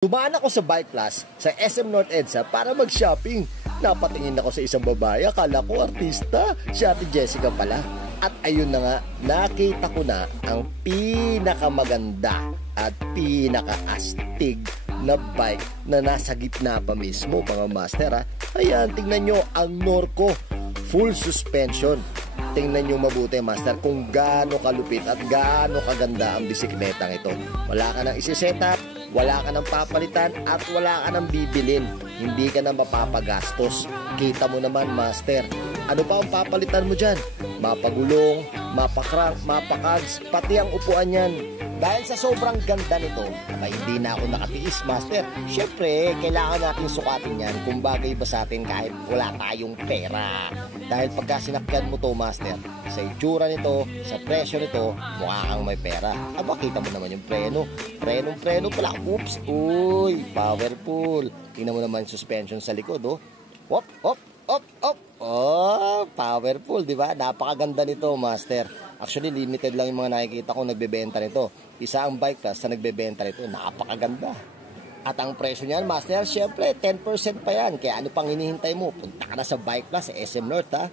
Dumaan ako sa Bike Plus sa SM North EDSA para mag-shopping. Napatingin ako sa isang babae, akala ko artista, si Ate Jessica pala. At ayun na nga, nakita ko na ang pinakamaganda at pinaka-astig na bike na nasa gitna pa mismo, mga master ha. Ayan, tingnan nyo ang Norco full suspension. Tingnan nyo mabuti, master, kung gaano kalupit at gaano kaganda ang bisikletang ito. Wala ka nang isi-setup, wala ka nang papalitan at wala ka nang bibilin. Hindi ka na mapapagastos. Kita mo naman, master. Ano pa ang papalitan mo dyan? Mapagulong, mapakrank, mapakags, pati ang upuan yan. Dahil sa sobrang ganda nito, ay hindi na ako nakatiis, master. Siyempre, kailangan natin sukatin yan kung bagay ba sa atin kahit wala tayong pera. Dahil pagka sinakyan mo to, master, sa itsura nito, sa presyo nito, mukha kang may pera. Aba, kita mo naman yung preno. Preno pala. Oops! Uy, powerful. Tingnan mo naman yung suspension sa likod, oh. Hop, hop, hop, hop. Oh, powerful, di ba? Napakaganda nito, master. Actually, limited lang yung mga nakikita ko nagbebenta nito. Isa ang Bike Plus na nagbebenta nito. Napakaganda. At ang presyo niyan, master, syempre, 10% pa yan. Kaya ano pang hinihintay mo? Punta ka na sa Bike Plus sa SM North, ha?